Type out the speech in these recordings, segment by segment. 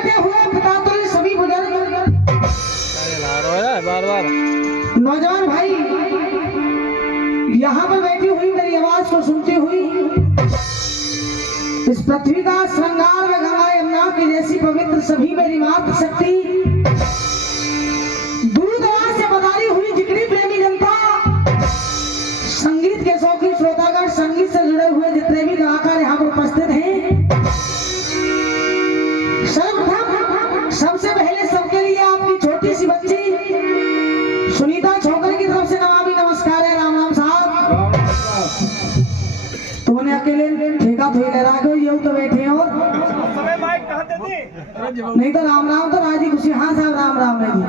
बैठे हुए पितातुल्य सभी बुजुर्ग बार बार नौजवान भाई, यहाँ पर बैठी हुई मेरी आवाज को सुनती हुई इस पृथ्वी का श्रृंगार में गंगा यमुना की जैसी पवित्र सभी मेरी मातृशक्ति, दूर दराज से पधारी हुई जितनी प्रेमी जनता, संगीत के शौकीन श्रोतागण, संगीत से जुड़े हुए जितने भी कलाकार यहाँ पर उपस्थित हैं, सर्वप्रथम सबसे पहले सबके लिए आपकी छोटी सी बच्ची सुनीता छोकर की तरफ से नमामि नमस्कार है। राम राम साहब, तुमने अकेले ठेका थोड़ी ले रहा है, ये तो बैठे हो नहीं तो राम राम तो राजी खुशी। हाँ साहब राम राम है जी।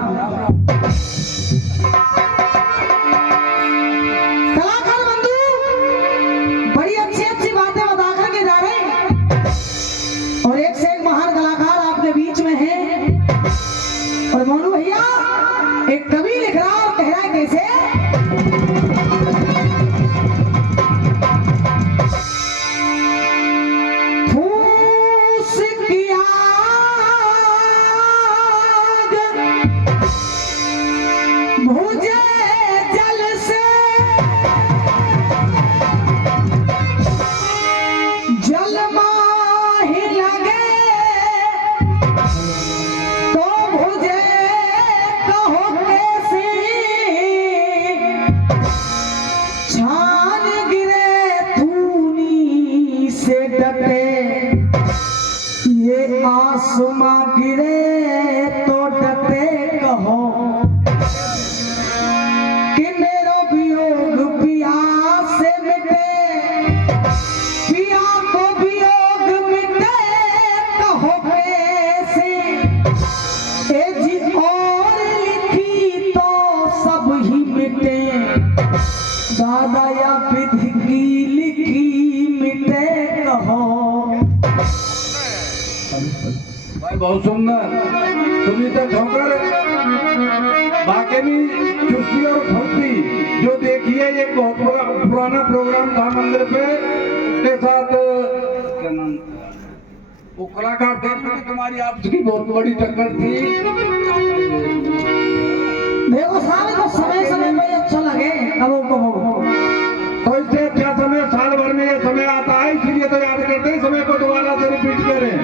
कलाकार बंधु बड़ी अच्छी अच्छी बातें बता करके जा रहे हैं और एक से एक महान कलाकार आपके बीच में है। और मोनू भैया एक कवि लिख रहा और कह रहा है कैसे, फूस की आग भुजे जल से, जल माही लगे तो भुजे कहो कैसे, छान गिरे धूनी से डटे, ये आसमां गिरे तो डटे कहो कि मेरो वियोग पिया से मिटे, पिया को वियोग मिटे कहो कैसे, ए जी और लिखी तो सब ही मिटे, दादा या विधि की लिखी मिटे कहो। भाई बहुत सुंदर सुनीता छोकर, वाकई चुस्ती और फुर्ती जो देखिए, ये बहुत पुराना प्रोग्राम था मंदिर पे, उसके साथ क्या नाम वो कलाकार थे, क्योंकि तुम्हारी आपस की बहुत बड़ी टक्कर थी। देखो सारे को समय समय पे अच्छा लगे, कबो कबो तो इससे अच्छा समय साल भर में ये समय आता है, इसलिए तो याद करते हैं समय को दोबारा से रिपीट करें,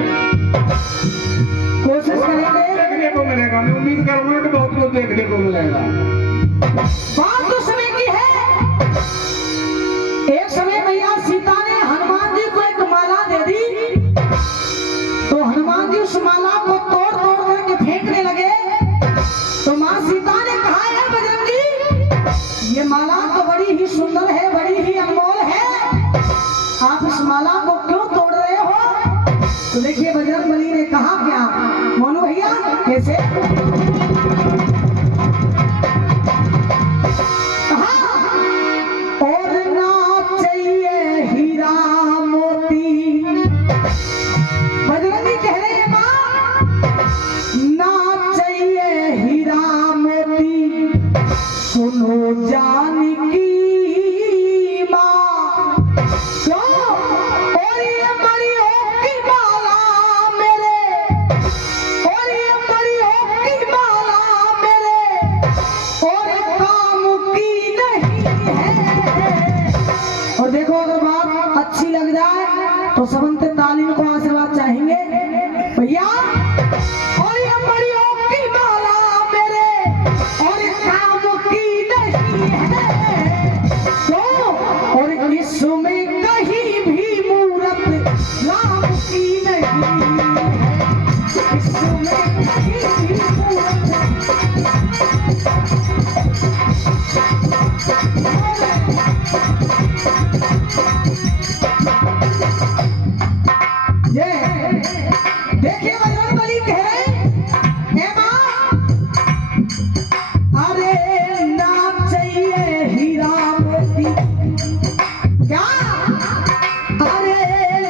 कोशिश करेंगे। देखने को मिलेगा, मैं उम्मीद करूंगा कि बहुत कुछ देखने को मिलेगा। बात तो समय की है। एक समय मैया सीता ने हनुमान जी को एक माला दे दी, तो हनुमान जी उस माला को तोड़ तोड़ करके फेंकने लगे, तो माँ सीता ने कहा है बजरंगी, ये माला तो बड़ी ही सुंदर है, बड़ी ही अनमोल है, आप इस माला को क्यों तोड़ रहे हो? तो देखिए बजरंगबली ने कहा क्या मोनू भैया, कैसे कहा, और ना चाहिए हीरा मोती, बजरंगी कह रहे हैं माँ, ना चाहिए हीरा मोती, सुनो जानकी माँ, क्यों? और ये मरियों की माला मेरे, और ये मरियों की माला मेरे, और काम की नहीं है। और देखो अगर बात अच्छी लग जाए तो सबंत तालीम को आशीर्वाद चाहेंगे भैया। और ये मरियों की माला मेरे, और काम की नहीं है, क्यों? और इसमें कहीं भी मूरत राम की नहीं है, इसमें कहीं भी मूरत ये देखिए बजरंगबली कह रहे हैं माँ, अरे ना चाहिए हीरा मोती, क्या? अरे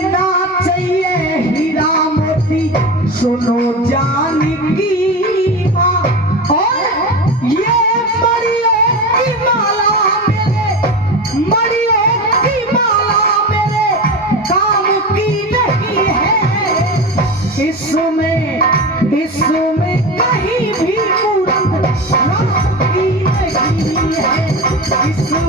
ना चाहिए हीरा मोती, सुनो जानकी माँ, और ये मरियों की माला मेरे, मरियों की माला मेरे काम की नहीं है। इसमें कहीं भी मूरत राम की नहीं है। इसमें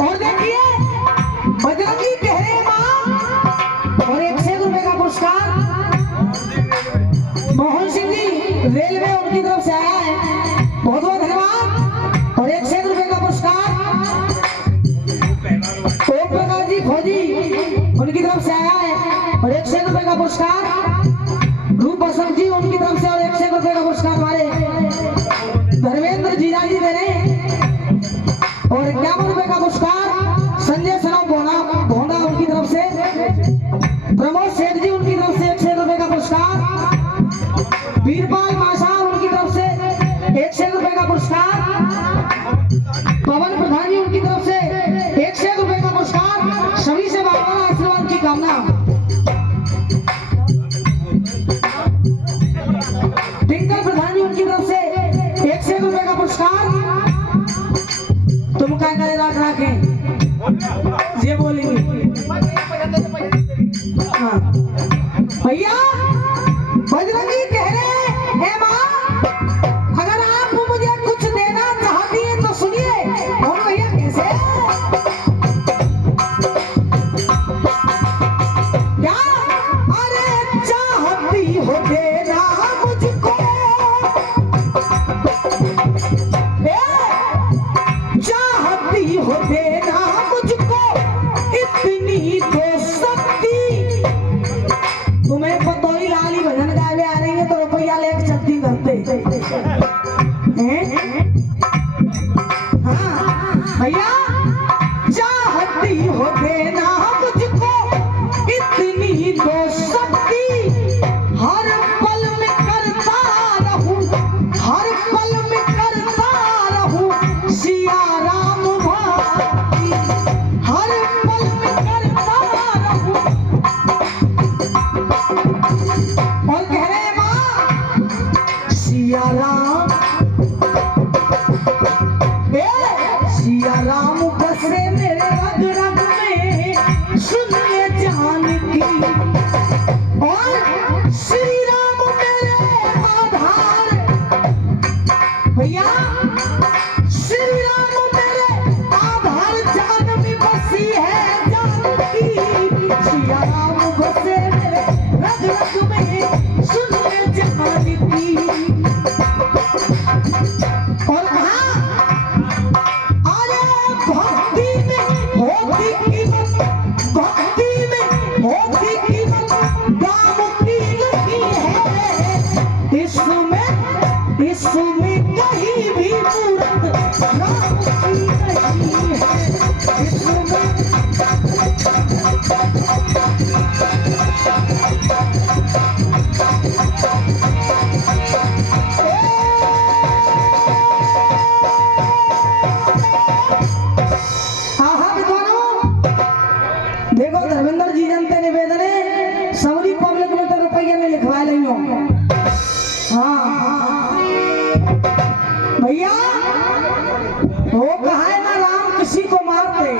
और देखिए बजरंगी कह रहे हैं मां, और 100 रुपए का पुरस्कार मोहन सिंह जी रेलवे उनकी तरफ से आया है, बहुत बहुत धन्यवाद। और 100 रुपए का पुरस्कार ओम प्रकाश जी फौजी उनकी तरफ से आया है, और 100 रुपए का पुरस्कार रूप बसंत जी उनकी तरफ से, और 100 रुपए का पुरस्कार हमारे धर्मेंद्र जीजा जी दे रहे हैं, और 51 रुपए का पुरस्कार संजय सराव भोंडा उनकी तरफ से, प्रमोद सेठ जी उनकी तरफ से 100 रुपए का पुरस्कार, वीरपाल माशा उनकी तरफ से 100 रुपए का पुरस्कार, पवन प्रधान जी उनकी तरफ से 100 रुपए का पुरस्कार, सभी से बाबा आशीर्वाद की कामना। टिंकल प्रधान जी उनकी तरफ से 100 रुपए का पुरस्कार। तुम क्या करे रखे ये बोलेंगे हाँ। भैया बजरंगी कह रहे हैं मां, अगर आप मुझे कुछ देना चाहती है तो सुनिए। और भैया कैसे क्या, अरे चाहती हो देना मुझको, चाहती हो देना मुझको इतनी तो शक्ति, तुम्हें पतोई लाली भजन गावे आ रही है तो रुपया लेके चलती करते हाँ भैया, चाहती हो देना मुझको इतनी तो शक्ति, हर पल में करता रहूं, हर पल में करता रहूं सिया राम भक्ति, हर पल में करता रहूं। और कह रहे हैं मां सिया राम, सिया राम बसे मेरे रग रग में, सुनिए जान की, और श्री राम मेरे आधार, भैया श्री राम मेरे आधार, जान में बसी है जानकी, सिया राम बसे मेरे रग रग में, सुनिए जान की। और कहा भक्ति में होती कीमत, भक्ति में होती कीमत, दाम की नहीं है। इसमें कहीं भी मूरत राम की नहीं है। देखो धर्मेंद्र जी जनते निवेदन है, सबरी पब्लिक में तो रुपया में लिखवा ली हो। हाँ भैया वो कहा है ना राम किसी को मारते,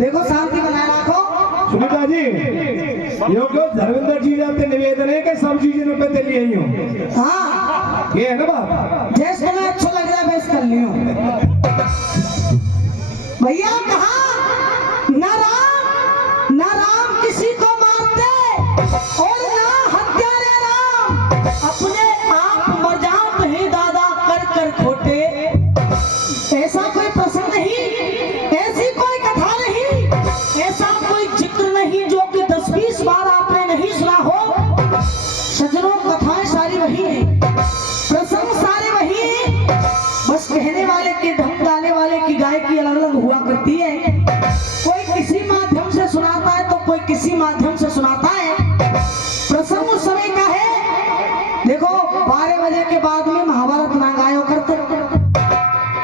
देखो शांति बनाए रखो। सुनीता जी यो क्यों धर्मेंद्र जी जानते निवेदन है कि सब चीजें रुपए दे लिए ही हाँ ये है ना बात, जैसे तुम्हें अच्छा लग रहा है वैसे कर लियो। भैया कहा ना राम किसी को मारते, और ना हत्यारे राम अपने आप मर जाते हैं दादा कर कर खोटे। ऐसा कोई प्रसंग नहीं, ऐसी कोई कथा नहीं, ऐसा कोई जिक्र नहीं जो कि 10-20 बार आपने नहीं सुना हो। सज्जनों कथाएं सारी वही हैं, प्रसंग सारे वही हैं, बस कहने वाले के ढंग गाने वाले की गायकी अलग अलग हुआ करती है। कोई किसी माध्यम से सुनाता है तो कोई किसी माध्यम से सुनाता है। प्रसंग उस समय का है, देखो 12 बजे के बाद में महाभारत ना गायो करते।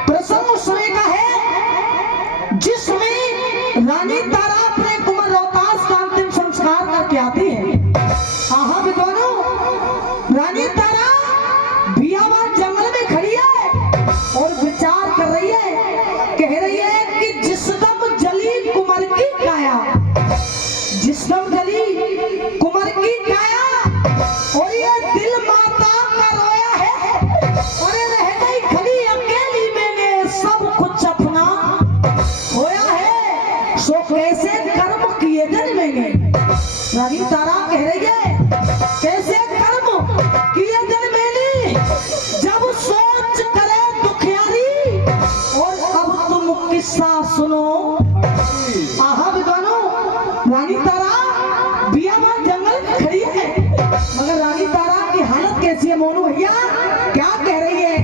प्रसंग उस समय का है जिसमें रानी तारा अपने कुंवर रोहतास का अंतिम संस्कार करके आती है। आहा विद्वानों, रानी तारा बियाबान जंगल में खड़ी है और विचार कर रही है, कह रही है कि जिस दम जली सो कैसे कर्म किए जन्मेंगे। रानी तारा कह रही है कैसे कर्म किए जन्मेंगे, जब सोच करे दुखियारी। और अब तुम किस्सा सुनो। आहा विद्वानों, रानी तारा बियाबान जंगल में खड़ी है, मगर रानी तारा की हालत कैसी है मोनू भैया, क्या कह रही है।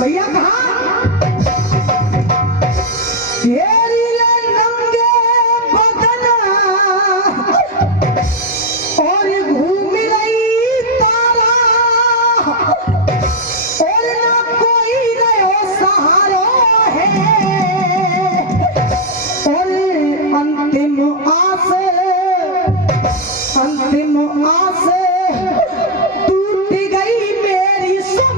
भैया कहा नंगे बदन और घूम रही तारा, और ना कोई रहो सहारो है, और अंतिम आस टूट गई मेरी, सब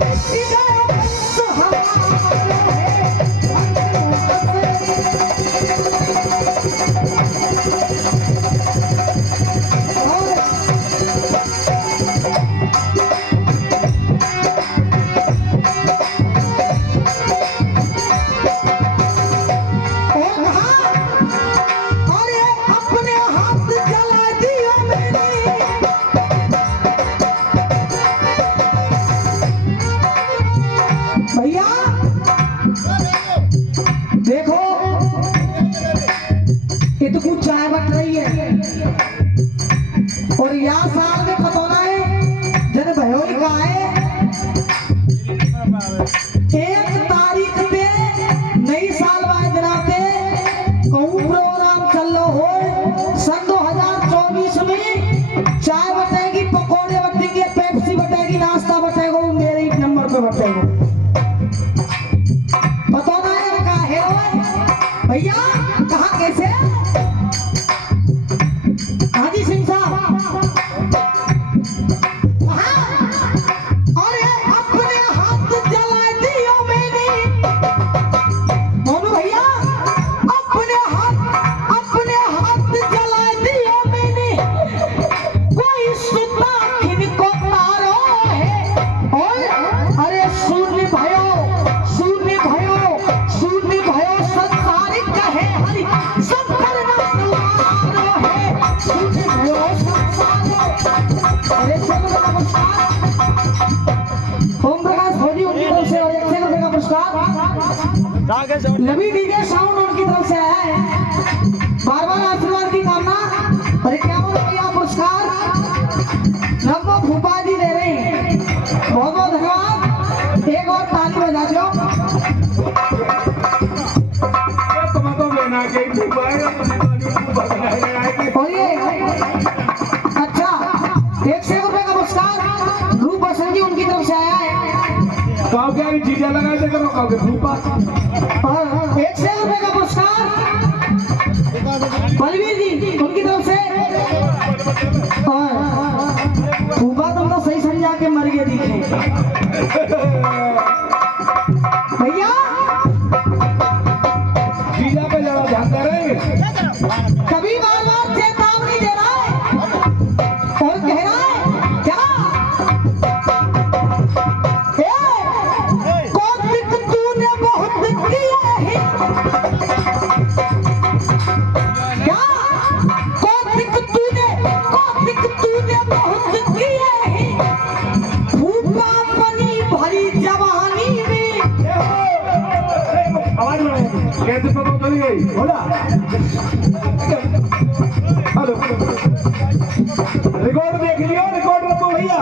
भैया देखो ये तो कुछ चाय बट रही है, और यहाँ साल में खतौना है जन भयोली का है 1 तारीख पे नई साल वाले दिनाते कहूँ प्रोग्राम चल रहा हो। सन 2024 में चाय बटेगी, पकौड़े बटेंगे, पेप्सी बटेगी, नाश्ता बटेगा, वो मेरे ही नंबर पे बटेगा। भैया कहा कैसे। हाजी सिंह साहब अरे अपने हाथ जला दियो मैंने, मोनू भैया अपने हाथ जला दियो मैंने, कोई सुता किनको तारो है। और अरे शून्य भयो संसार कहे हरि, सब करना तुम्हारो है, शून्य भयो संसार। अरे चलो नमस्कार, ओम प्रकाश भोजी उनकी तरफ से, और 100 रुपए का पुरस्कार लवी डीजे साउंड उनकी तरफ से आया है। बार-बार आशीर्वाद की कामना, और 51 रुपया पुरस्कार लगभग भूपा जी दे रहे हैं। बहुत बहुत धन्यवाद, एक और ताली बजा दो। और ये अच्छा 100 रुपए का पुरस्कार रूप बसंत जी उनकी तरफ से आया है। काव क्या चीजें लगाते करो काव के रूपा। और 100 रुपए का पुरस्कार बलवीर जी उनकी तरफ से। और भूपा तुम तो सही समझा के मर गए दिखे भैया। चीजा पे जरा ध्यान दे रहे कभी बार-बार चेतावनी दे रहा है और कह रहा है क्या कौतिक तूने बहुत किया है, क्या कौतिक तूने बहुत किया है, भूपा बनी भरी जवानी में। आवाज बढ़ाओ, कैसे पता चली गई बोला। हेलो रिकॉर्ड देख लियो, रिकॉर्ड रखो भैया।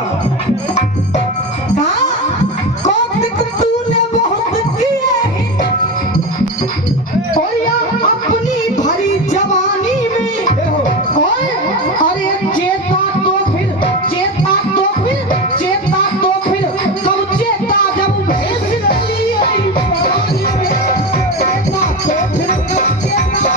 कौतिक तूने बहुत किए हैं, और या अपनी भरी जवानी में। और अरे चेता तो फिर कब चेता जब भेज रही आई जवानी में, चेता तो फिर कब चेता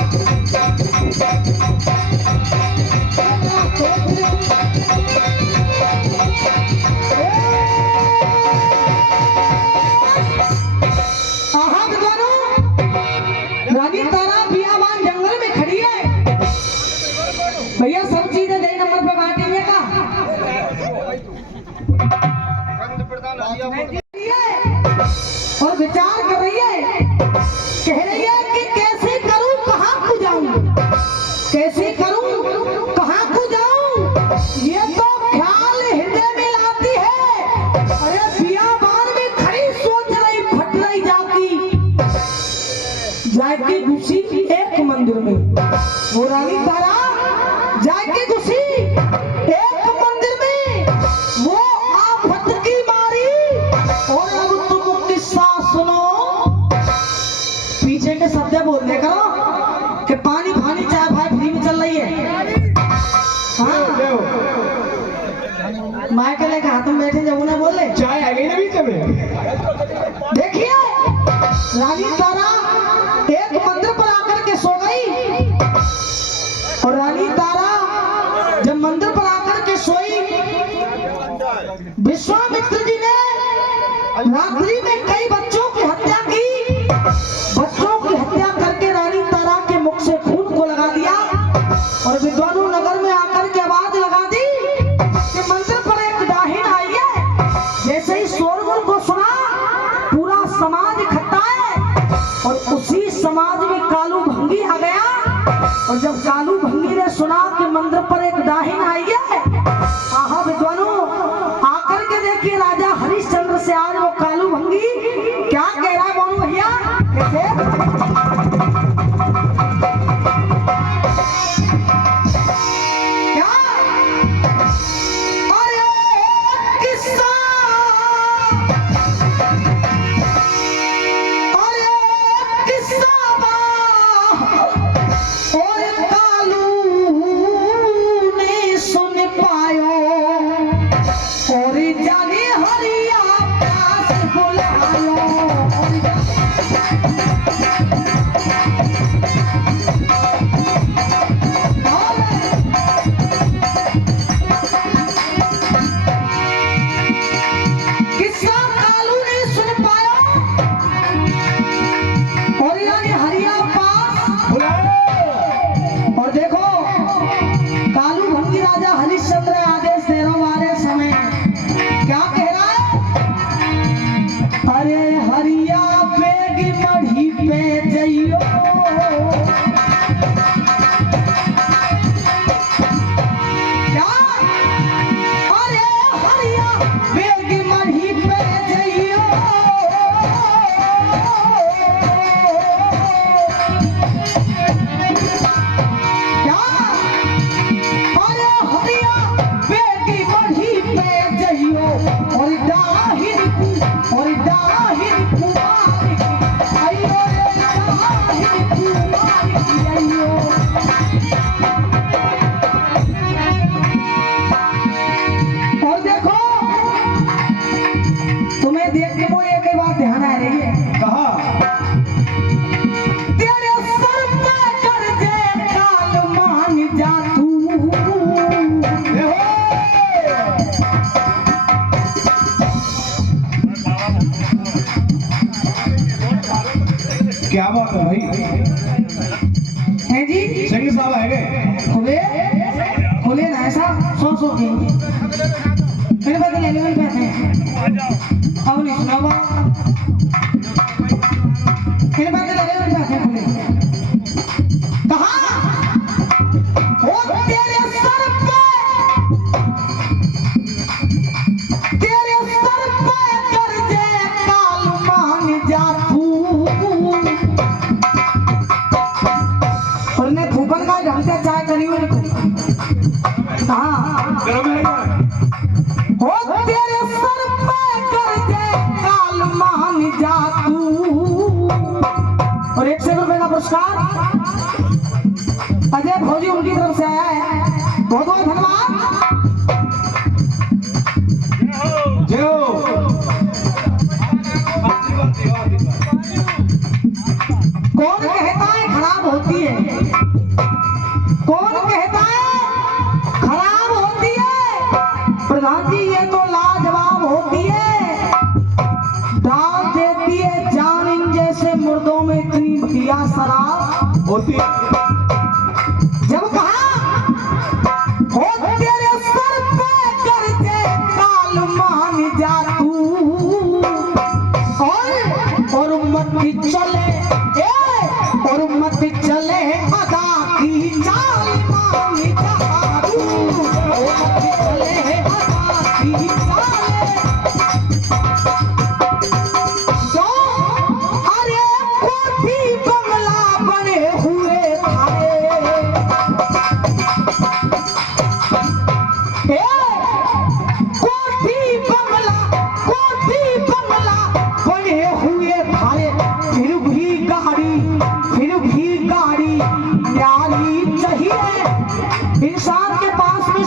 और विचार कर रही है, कह रही है कि कैसे करूं, कहां को जाऊं, कैसे करूं, कहां को जाऊं, ये तो ख्याल हृदय में लाती है। अरे बियाबान में खड़ी सोच रही, फट रही जाती, जाके घुसी एक मंदिर में। वो रानी तारा जाके घुसी एक मंदिर में, वो आफत की मारी। और अब तुम किस्सा सुनो, पीछे के शब्द बोलने करो कि पानी पानी चाय भाई फ्री में चल रही है। हाँ माइक लेके हाथ में बैठे जब उन्हें बोले चाय आ गई ना बीच में। देखिए रानी तारा एक मंदिर पर आकर के सो गई। और रानी तारा जब मंदिर पर आकर के सोई, विश्वामित्र जी ने रात्रि में कई बच्चों की हत्या की। बच्चों की हत्या करके रानी तारा के मुख से खून को लगा दिया। और विद्वानों नगर में आकर के आवाज लगा दी कि मंदिर पर एक डाहिन आई है। जैसे ही शोरगुल को सुना, पूरा समाज इकट्ठा है। और उसी समाज में कालू भंगी आ गया। और जब कालू भंगी ने सुना कि मंदिर पर एक डाहिन आई है, आहा विद्वानों आकर के देखिए राजा हरिश्चंद्र से आज वो कालू भंगी क्या कह रहा है। बोलो भैया क्या, अरे किस्सा, अरे किस्सा और कालू ने सुन पायो। और जाने हरिया पास बुलायो। किस्सा कालू ने सुन पायो। और यानी हरिया पास बुलाओ। और देखो कालू भंगी राजा हरिश्चंद्र आदेश दे रहा हूं आरे समय क्या कह रहा है। अरे हरिया बेग मढ़ी पे जइयो। क्या, अरे हरिया बेग मढ़ी पे जइयो। क्या, अरे हरिया बेगी मढ़ी पे जइयो। और डाहिन कुमार अयो रे डाहिन कुमार अयो। और देखो तुम्हें देख के वो एक ही बात ध्यान आ रही है। कहा तेरे सर पे कर्जे काल मान जा तू। क्या बात है भाई, हैं जी सिंह साहब है गए। खुले खुले ना ऐसा सो के मेरे बदले ले लेवल पे हैं। अब नहीं सुना हुआ मेरे बदले ले लेवल पे हैं। खुले कहा ओ तेरे सर पे कर्जे काल मान जा तू। और ने फूफन का ढंग से चाय करी हुई कहा गरम है क्या? हो तेरे सर पे कर्जे काल मान जा तू। और 100 रुपए का पुरस्कार अजय भौजी उनकी तरफ से आया है। बहुत बहुत धन्यवाद। जो कौन कहता है खराब होती है, कौन कहता है खराब होती है। प्रधान जी ये तो लाजवाब होती है, डाल देती है जान इन जैसे मुर्दों में इतनी बढ़िया शराब होती है। जब कहा हो तेरे सर पे कर्जे काल मान जा तू।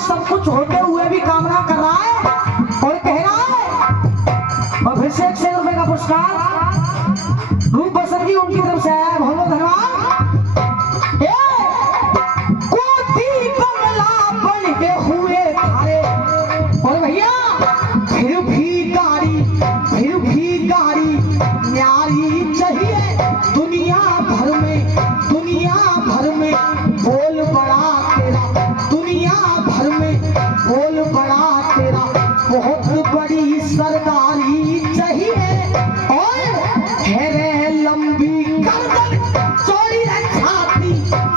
सब कुछ होते हुए भी कामना कर रहा है और कह रहा है। और फिर से 100 रुपए का पुरस्कार रूप बसंत जी उनकी तरफ से आया है। बहुत बहुत धन्यवाद। कोटी कमला बनते हुए थारे और भैया फिर भी गाड़ी न्यारी चाहिए दुनिया भर में बोल बड़ा तेरा, दुनिया भर में बोल बड़ा तेरा, बहुत बड़ी सरदारी चाहिए और घेरे लंबी गर्दन चौड़ी छाती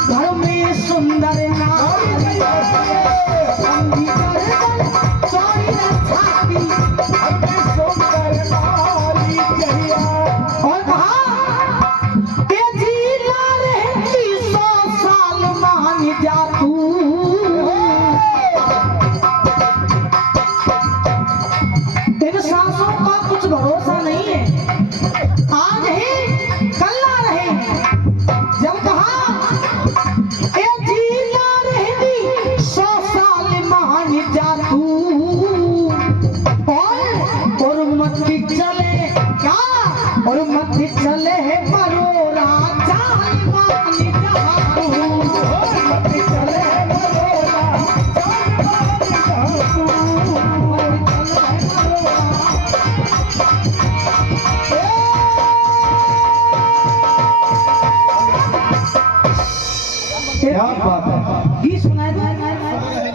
घर में सुंदर नारी, लंबी गर्दन चौड़ी छाती घर में सुंदर नारी चाहिए। और कहा जा तू इन सांसों का कुछ भरोसा नहीं है, आज ही कल ना रहे। जब कहा ए जीना रहेगी 100 साल मान जा तू और मत चले क्या और मत चले है परोरा चाहे मान जा क्या बात है। गीत सुनाए दो।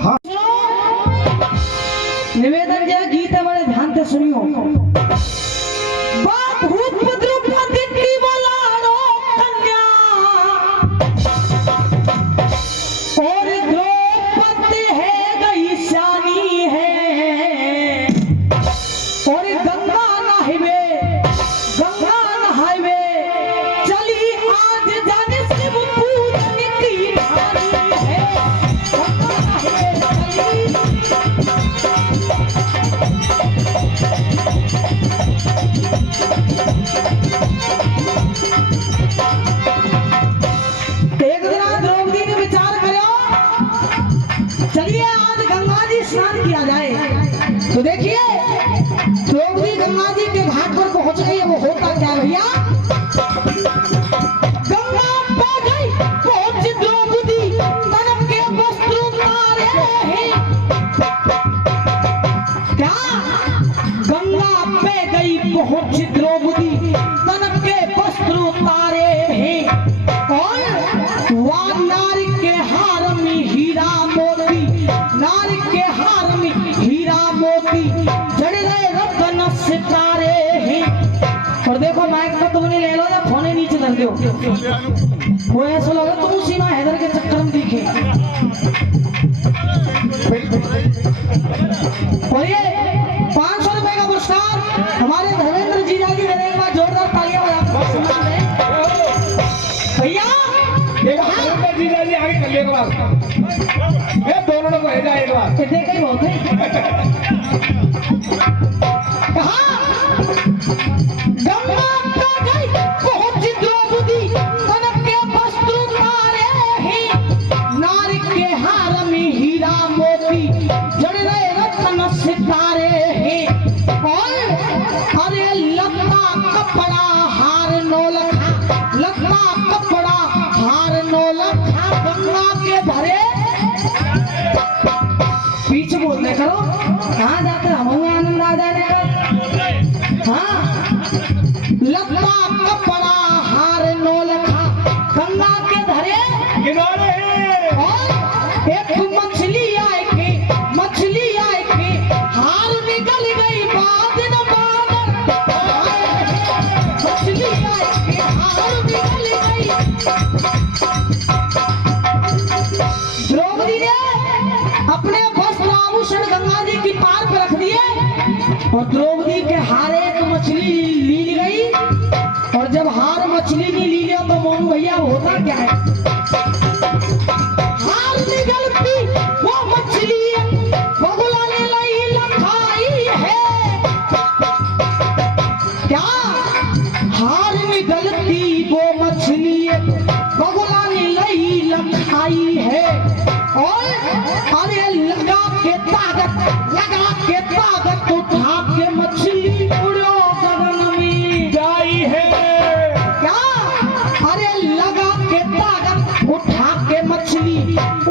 हाँ। निवेदन जय गीत है, बड़े ध्यान से सुनियो। भूप द्रौपदी की बोलारो कन्या और द्रौपदी है गई शानी है और गंगा नहावे चली आज जाने से पूजन की भारी है, गंगा नहावे एक दिन द्रौपदी ने विचार करो चलिए आज गंगा जी स्नान किया जाए। तो देखिए द्रौपदी गंगा जी के घाट पर पहुंच गई है। वो होता क्या भैया, गंगा पे गई पहुंच द्रौपदी तन के वस्त्र उतारे हैं। क्या गंगा पे गई पहुंच द्रौपदी तन के वस्त्र उतारे हैं और वह नार के हार में हीरा मोती, नार के हार में हीरा मोती जड़ रहे रतन सितारे हैं। और देखो माइक को तुमने ले लो या फोने नीचे धर दो, वो ऐसा लगा तुम उसी में हैदर के चक्कर में दिखे। और ये 500 रुपए का पुरस्कार हमारे धर्मेंद्र जी जागी दे रहे। एक बार जोरदार तालियां बजा भैया। जीजा जी आगे कर ले एक बार, ये दोनों को भेजा एक बार। देख ही बहुत है। गंगा पे गई पहुंच द्रौपदी तन के वस्त्र उतारे हैं, नार के हार में हीरा मोती जड़ रहे रत्न सितारे हैं और अरे लत्ता कपड़ा हार नौलखा, लत्ता कपड़ा हार नौलखा गंगा के भरे। पीछे बोलने करो कहाँ जाते हम आनंद आ जाएगा। हाँ लत्ता कपड़ा हार नौलखा गंगा के धरे किनारे और एक मछली आए के हार निकल गई बाद न मछली आए के हार निकल गई। द्रौपदी ने अपने वस्त्र आभूषण गंगा जी की पार पर रख दिए और द्रौपदी के हारे एक मछली ली गई। और जब हार मछली नहीं ली लिया तो मोनू भैया होता क्या है, हार निकलती वो मछली बगुला ने लाई लखाई है। क्या हार निकलती वो मछली बगुला ने लाई लखाई है और अरे लगा लगा के ताकत उठा के मछली उड़ो गगन में जाई है। क्या? अरे लगा के ताकत उठा के मछली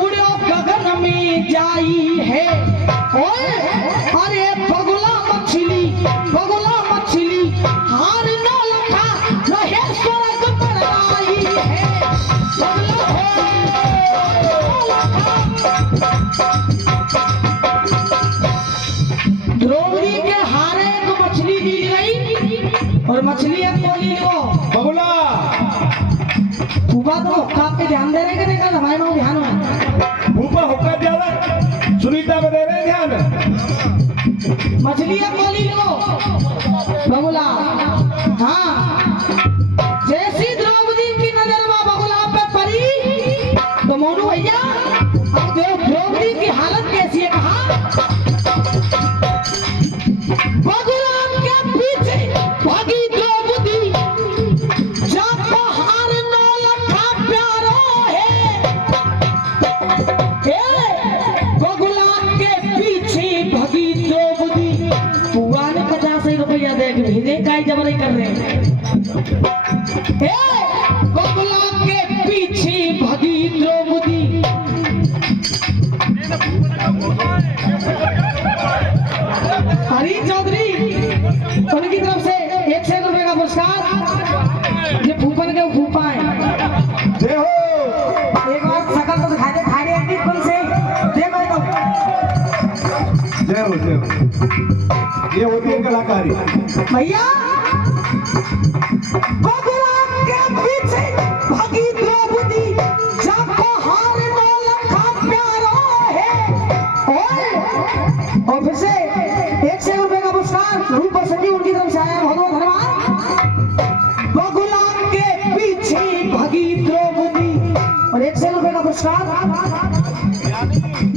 उड़ो गगन में जाई है। ओए अरे बगुला मछली हार न लखा रहे स्वर्ग पर आई है। बगुला द्रौपदी के हारे एक मछली गिर गई और मछली एक बोली वो बगुला फूफा तो हुक्का पे ध्यान दे रहे कि नहीं कर हमारे में ध्यान में भूपा हुक्का दिया सुनीता में दे रहे ध्यान। मछली एक बोली वो बगुला। हाँ जैसी द्रौपदी की नजर में बगुला पे पड़ी तो मोनू भैया अब द्रौपदी की हालत कैसी है कहा बगुला के पीछे भागी द्रौपदी जब हार न लखा प्यारो है। बगुला के पीछे भागी द्रौपदी बुआ ने 50 रुपया दे के भेजे काई जबरी कर रहे हैं। बगुला के पीछे भागी द्रौपदी हरी चौधरी उनकी तरफ से 100 रुपए का पुरस्कार। ये फूफन के फूफा है। देखो एक बार शकल तो दिखा दे खाने की कौन से देखो तो जय हो। ये होती है कलाकारी भैया। बगुला के पीछे भागी द्रौपदी जाको हार न लखा प्यारो है। और फिर से 100 रुपए का पुरस्कार रूप बसंती उनकी तरफ से आया बहुत बहुत धन्यवाद। बगुला के पीछे भागी द्रौपदी और 100 रुपए का पुरस्कार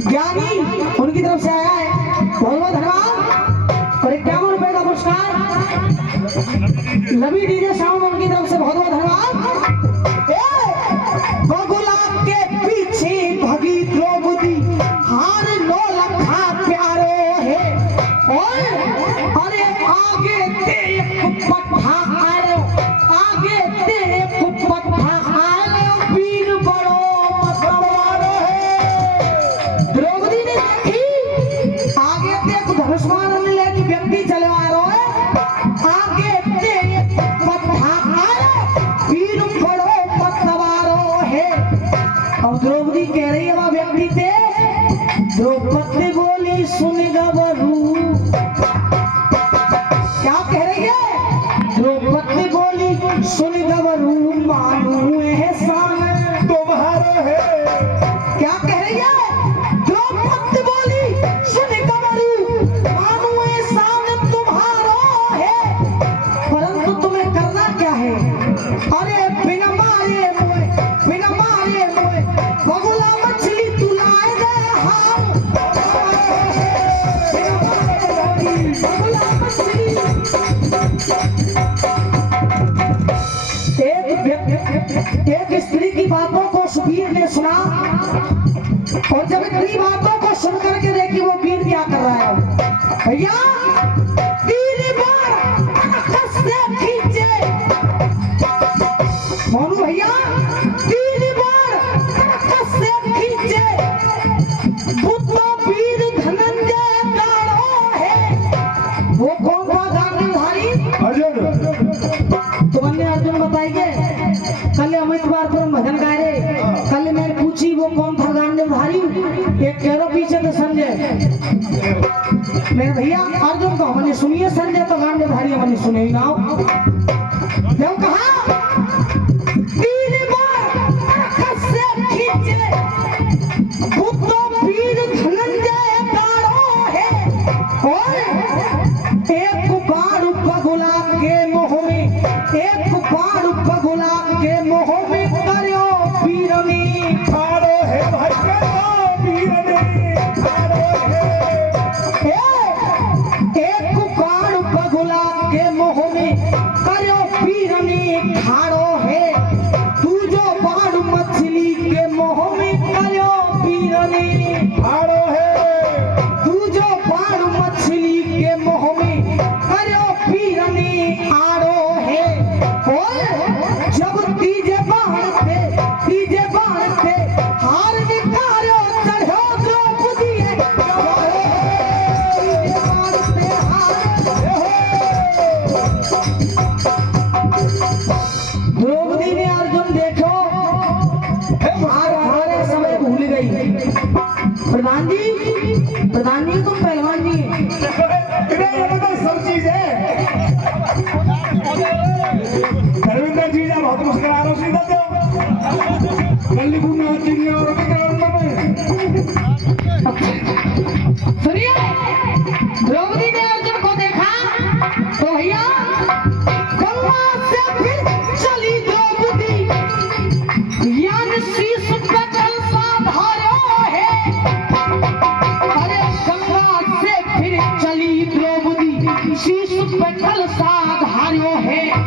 ज्ञानी उनकी तरफ से आया है बहुत बहुत धन्यवाद। और 51 रुपए का पुरस्कार लवी डीजे साउंड उनकी तरफ से बहुत बहुत धन्यवाद। बगुला के पीछे भागी द्रौपदी हार नो लखा प्यारो है। और अरे आगे देख पट्ठा आयो आगे देख पट्ठा आयो वीर बड़ो मतवारो है। द्रौपदी ने देखी आगे देख धनुष्मान लेके व्यक्ति चले आ रहा है। आगे देख पट्ठा आयो वीर बड़ो मतवारो है। अब द्रौपदी कह रही है वह व्यक्ति से द्रौपदी बोली सुन गबरू क्या कह रही है। द्रौपदी बोली सुन गबरू मानू एहसान तुम्हारा है। क्या कह रही है। द्रौपदी बोली सुन गबरू मानू एहसान तुम्हारा है परंतु तुम्हें करना क्या है। अरे बिना मारे मोए बगुला मछली तू लाए दे हम बगुला मछली। एक स्त्री की बातों को सुबीर ने सुना और जब इतनी बातों को सुन करके देखी वो वीर क्या कर रहा है। भैया 3 बार कस से खींचे मोनू भैया 3 बार कस से खींचे बुद्ध वीर धनंजय गाड़ो है। वो कौन था गांडीधारी अर्जुन तुमने अर्जुन बताइए। कल अमित बार तुम भजन गा रहे कल मैंने पूछी वो कौन था गांडीधारी एक कह रहा पीछे तो संजय। मेरे भैया अर्जुन को हमने सुनिए संजय तो गांडीधारी हमने सुने ही ना हो। जब कहा 3 बार कस से खींचे बुद्ध वीर धनंजय गाड़ो है। और एक बार बगुला के मुंह में एक बार बगुला के मुंह में करो वीर ने खाड़ो है भाई करो वीर ने खाड़ो है। एक बार बगुला के मुंह में करो वीर ने खाड़ो है। तू जो बाड़ मछली के मुंह में करो वीर ने खाड़ो है। तू जो बहुत मुस्कुरा रहा हूँ सीधा दो गली घूमना चाहिए और भी कराऊंगा मैं सुनिए, द्रौपदी ने अर्जुन को देखा तो भैया गंगा से फिर चली द्रौपदी, यानी शीश पे कलसा धारो है। अरे गंगा से फिर चली द्रौपदी, शीश पे कलसा धारो है।